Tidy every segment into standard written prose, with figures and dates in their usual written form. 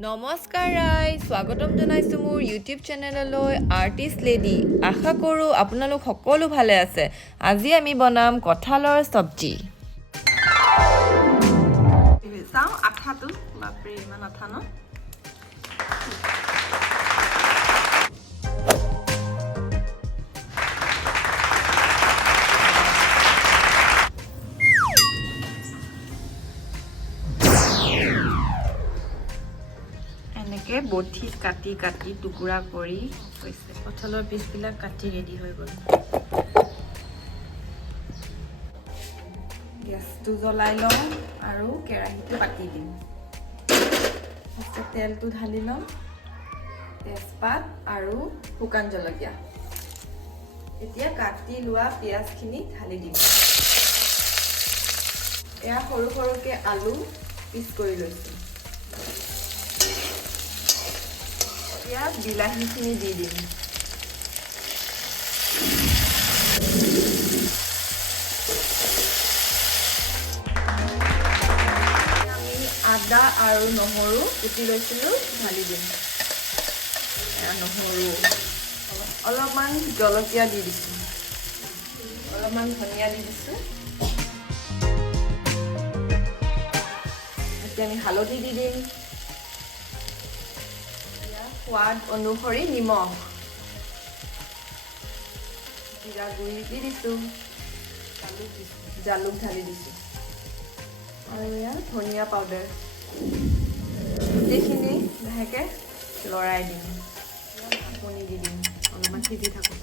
নমস্কাৰ ৰাই স্বাগতম জনাইছো মোৰ ইউটিউব চেনেললৈ আৰ্টিষ্ট লেডি আশা কৰো আপোনালোক সকলো ভালে আছে আজি আমি বনাম কঁঠালৰ সবজি চাও আঠাটো বাপৰে ইমান আঠা ন এনেকে বঠি কাটি কাটি টুকুৰা কৰি হৈছে কঁঠালৰ পিছবিলাক কাটি ৰেডি হৈ গ'ল গেছটো জ্বলাই লওঁ আৰু কেৰাহীটো পাতি দিম তেলটো ঢালি লওঁ তেজপাত আৰু শুকান জলকীয়া এতিয়া কাটি লোৱা পিঁয়াজখিনি ঢালি দিম এয়া সৰু সৰুকৈ আলু পিচ কৰি লৈছোঁ এতিয়া বিলাহীখিনি দি দিম আমি আদা আৰু নহৰু কুটি লৈছিলোঁ ঢালি দিম নহৰু অলপমান জলকীয়া দি দিছোঁ অলপমান ধনিয়া দি দিছোঁ এতিয়া আমি হালধি দি দিম সোৱাদ অনুসৰি নিমখ জিৰা গুড়ি দি দিছোঁ জালুক ঢালি দিছোঁ আৰু এয়া ধনিয়া পাউডাৰ গোটেইখিনি লাহেকৈ লৰাই দিম ঢাকনি দি দিম অলপমান সিজি থাকোঁ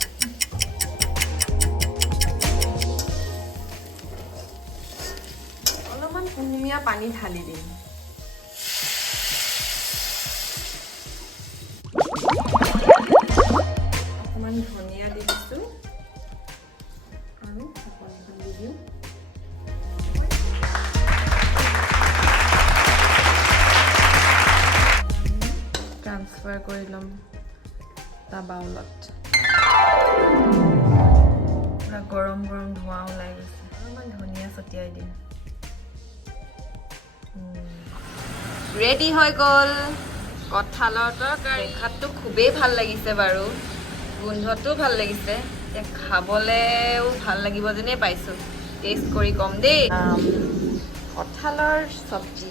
অলপমান কুহুমীয়া পানী ঢালি দিম অকণমান ধনিয়া দি দিছোঁ আৰু ঢাকনিখন দি দিওঁ ট্ৰান্সফাৰ কৰি ল'ম এটা বাউলত পুৰা গৰম গৰম ধোঁৱা ওলাই গৈছে অলপমান ধনিয়া ছটিয়াই দিম ৰেডি হৈ গ'ল কঁঠালৰ তৰকাৰী দেখাততো খুবেই ভাল লাগিছে বাৰু গোন্ধটো ভাল লাগিছে এতিয়া খাবলৈও ভাল লাগিব যেনেই পাইছোঁ টেষ্ট কৰি কম দেই কঁঠালৰ চবজি